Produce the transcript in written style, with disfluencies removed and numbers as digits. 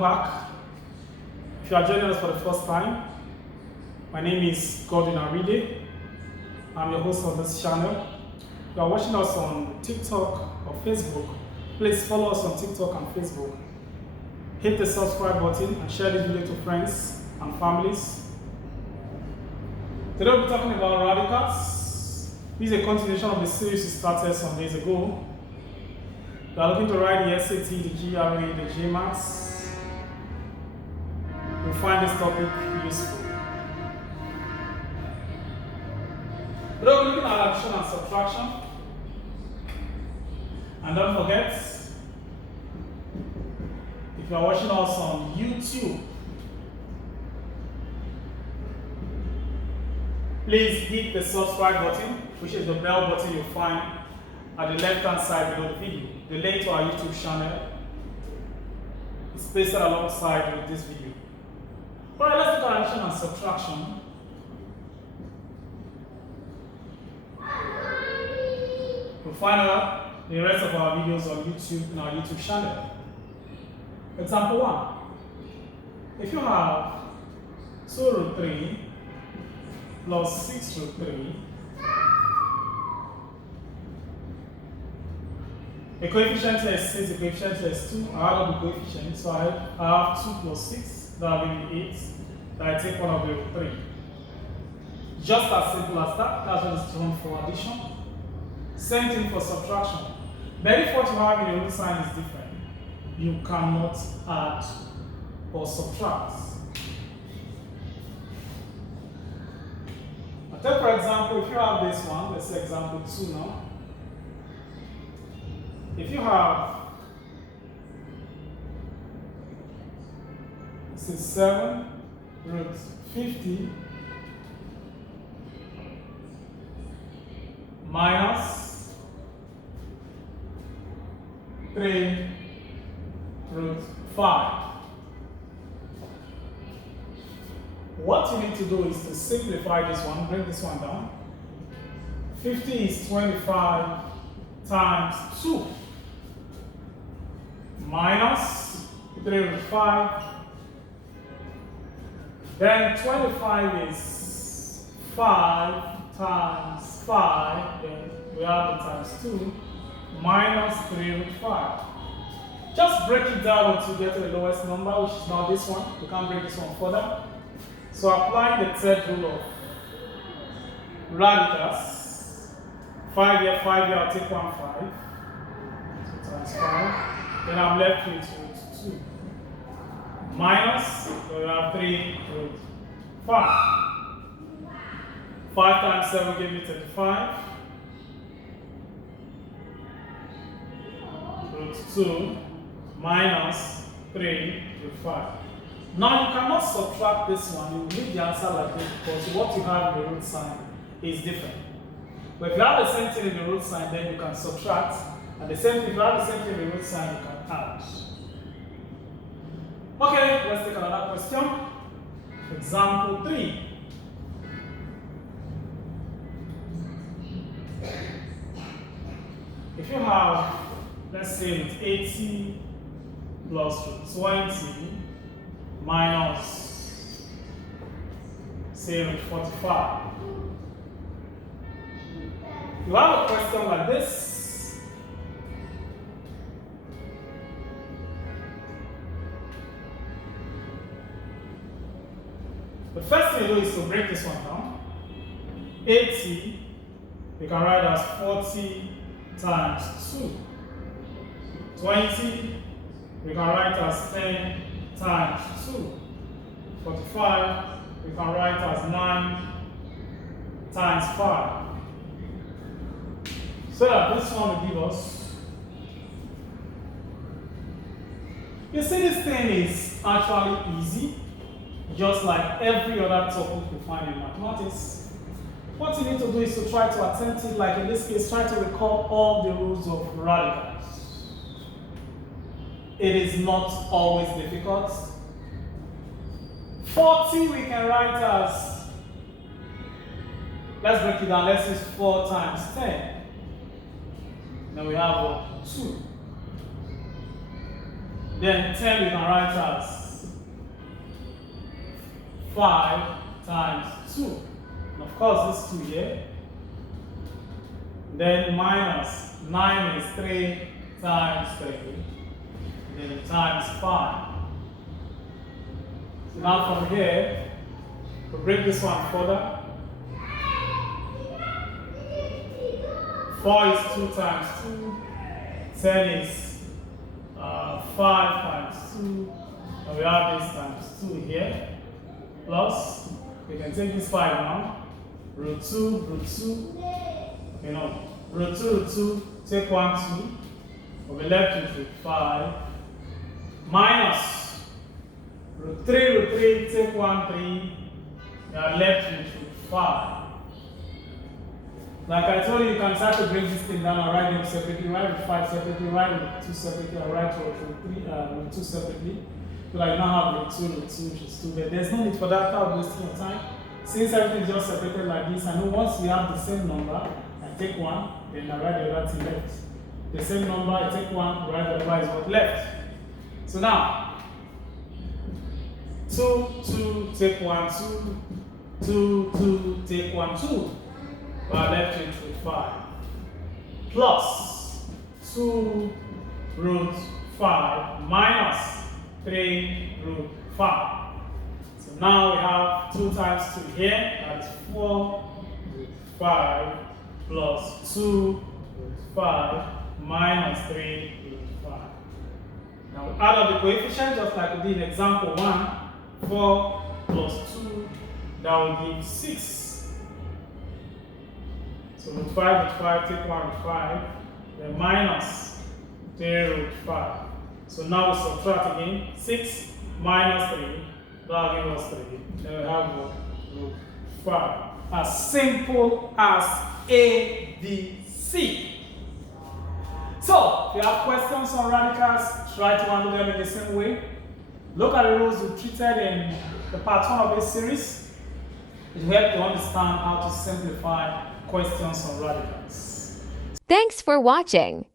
welcome back. If you are joining us for the first time, my name is Gordon Aride. I'm your host of this channel. If you are watching us on TikTok or Facebook, please follow us on TikTok and Facebook. Hit the subscribe button and share this video to friends and families. Today we'll be talking about radicals. This is a continuation of the series we started some days ago. We are looking to write the SAT, the GRE, the GMAT. You'll find this topic useful. Today we're looking at addition and subtraction. And don't forget, if you are watching us on YouTube, please hit the subscribe button, which is the bell button you'll find at the left-hand side below the video. The link to our YouTube channel is pasted alongside with this video. Alright, let's look at addition and subtraction. You'll find out the rest of our videos on YouTube in our YouTube channel. Example 1. If you have 2 root 3 plus 6 root 3, the coefficient here is 6, the coefficient here is 2. I add up the coefficients, so I have 2 plus 6, that will be 8. Then I take one of the root 3. Just as simple as that. That's what is done for addition. Same thing for subtraction. But if what you have in the root sign is different, you cannot add or subtract. Now take for example, if you have this one, let's say example 2 now. If you have 7 root 50 minus 3 root 5. What you need to do is to simplify this one, bring this one down. 50 is 25 times 2 minus 3 root 5. Then 25 is 5 times 5, then we have it times 2, minus 3 root 5. Just break it down until you get to the lowest number, which is now this one. You can't break this one further. So applying the third rule of radicals, 5 here, I'll take 1 5. 2 times 5. Then I'm left with root 2. Minus, we have 3 root 5. 5 times 7 give me 35. Root 2 minus 3 root 5. Now you cannot subtract this one. You leave the answer like this because what you have in the root sign is different. But if you have the same thing in the root sign, then you can subtract. And the same thing, if you have the same thing in the root sign, you can add. Okay, let's take another question. Example 3. If you have, let's say, it's 80 plus 20 minus, say, 45. You have a question like this. The first thing you do is to break this one down. 80, you can write as 40 times 2. 20, we can write as 10 times 2. 45, we can write as 9 times 5. So that this one will give us. You see, this thing is actually easy. Just like every other topic you find in mathematics. What you need to do is to try to attempt it, like in this case, try to recall all the rules of radicals. It is not always difficult. 40 we can write as, let's break it down, let's use 4 times 10. Then we have 2. Then 10 we can write as 5 times 2. And of course, this 2 here. Then minus 9 is 3 times 3. Then times 5. So now from here, we break this one further. 4 is 2 times 2. 10 is 5 times 2. And we have this times 2 here. Plus, we can take this 5 now. Root 2, root 2, take 1, 2. We'll be left with root 5. Minus root 3, take 1, 3. We are left with root 5. Like I told you, you can start to break this thing down and write them separately. Write root 5 separately, write root 2 separately, and write root 2 separately. So I now have root 2, which is 2. But there's no need for that without wasting your time. Since everything is just separated like this, I know once we have the same number, I take 1, then I write the other thing left. The same number, I take 1, write the other is what left. So now, 2, take 1, 2, take 1, 2. We are left with root 5. Plus 2 root 5 minus 3 root 5. So now we have 2 times 2 here, that's 4 root 5 plus 2 root 5 minus 3 root 5. Now we add up the coefficient just like we did in example 1. 4 plus 2, that will give 6. So root 5, take 1 root 5, then minus 3 root 5. So now we subtract again. 6 minus 3, that will give us 3. Then we have root 5. As simple as A, B, C. So, if you have questions on radicals, try to handle them in the same way. Look at the rules we treated in the part 1 of this series. It will help to understand how to simplify questions on radicals. Thanks for watching.